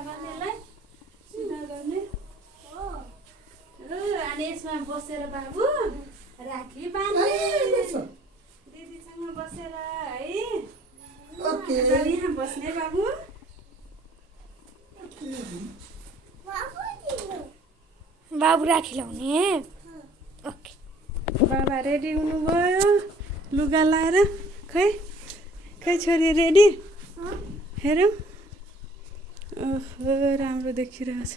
बाबाले सिधा गर्ने हो र अनि यसमा बसेर बाबु राखी बाँध्ने दिदीसँग बसेर है ओके यहाँ बस्ने बाबु बाबु राखी लाउने ओके बाबा रेडी हुनुभयो लुगा लाएर खै खै छोरी रेडी हेरौँ ओहो राम्रो देखिरहेछ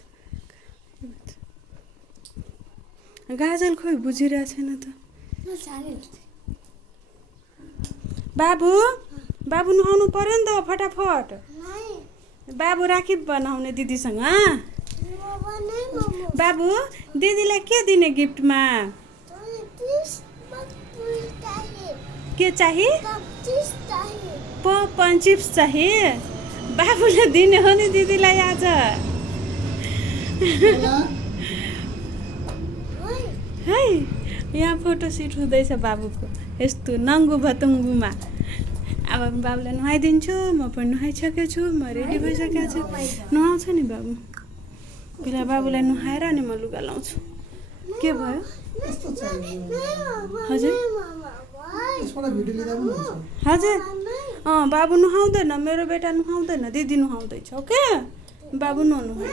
गाजल खोइ बुझिरहेको छैन त बाबु बाबु नुहाउनु पर्यो नि त फटाफट बाबु राखी बनाउने दिदीसँग बाबु दिदीलाई के दिने गिफ्टमा के चाहिए पप एन्ड चिप्स चाहिए बाबुले दिने हो नि दिदीलाई आज है यहाँ फोटोसुट हुँदैछ बाबुको यस्तो नङ्गु भतुङ्गुमा अब बाबुलाई नुहाइदिन्छु म पनि नुहाइसकेको छु म रेडी भइसकेको छु नुहाउँछ नि बाबु पहिला बाबुलाई नुहाएर अनि म लुगा लाउँछु के भयो हजुर हजुर बाबु नुहाउँदैन मेरो बेटा नुहाउँदैन दिदी नुहाउँदैछ ओके बाबु ननुहाए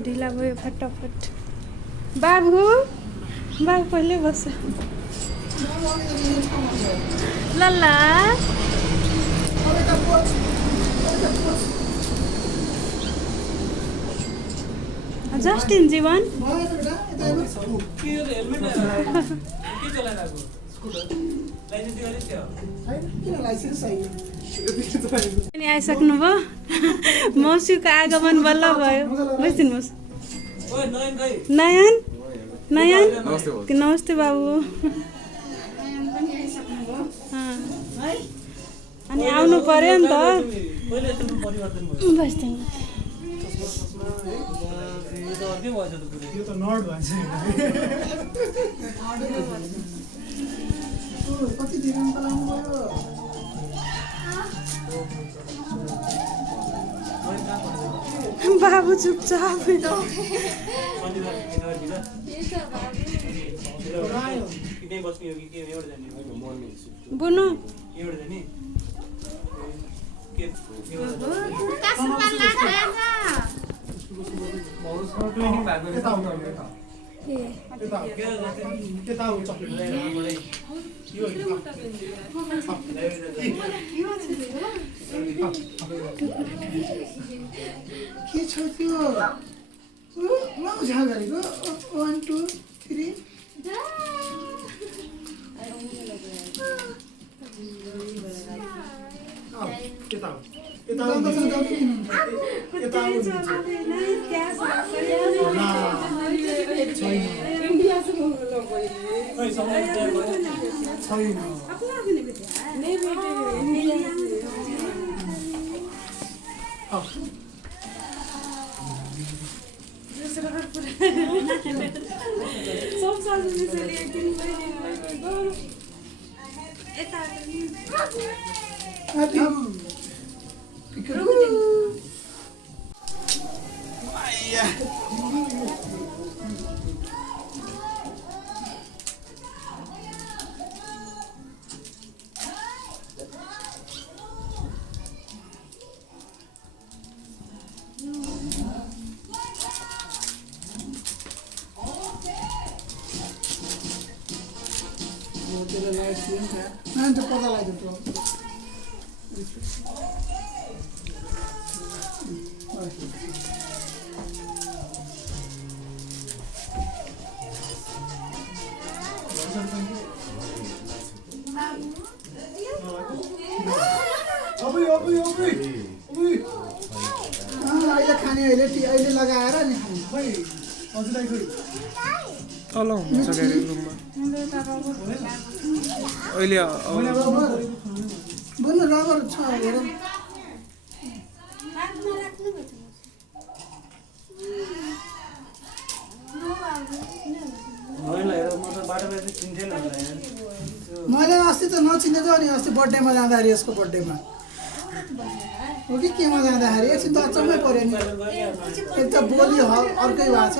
ढिला भयो फटाफट बाबु बाबु पहिले बस लल्ला जस्टिन जीवन अनि आइसक्नुभयो मौसीको आगमन बल्ल भयो बसिदिनुहोस् नयन नयन नमस्ते बाबु अनि आउनु पर्यो नि त बस्दिनु बाबु चुपचाप बुनु के छ त्यो झाल गरेको 1 2 3 Nanti pada lagi tu. अहिले खाने अहिले लगाएर नि खाने खोइ हजुरलाई खोइ तल हुन्छ ग्यारेज रुममा अहिले बुझ्नु रबर छ हेर मैले अस्ति त नचिनेको अनि अस्ति बर्थडेमा जाँदाखेरि यसको बर्थडेमा हो कि केमा जाँदाखेरि एकछिन त अचम्मै पऱ्यो नि एक त बोली अर्कै भएको छ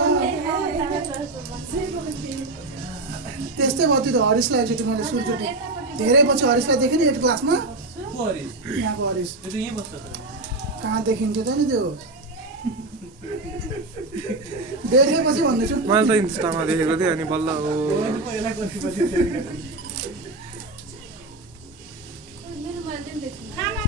त्यस्तै भयो त्यो त हरिसलाई एकचोटि मैले सुरुचोटि धेरै पछि हरिसलाई देखेँ नि 8 क्लासमा यहाँको हरिस कहाँ देखिन्थ्यो त नि त्यो देखेपछि भन्दैछु मैले त इन्स्टामा देखेको थिएँ अनि बल्ल हो खाना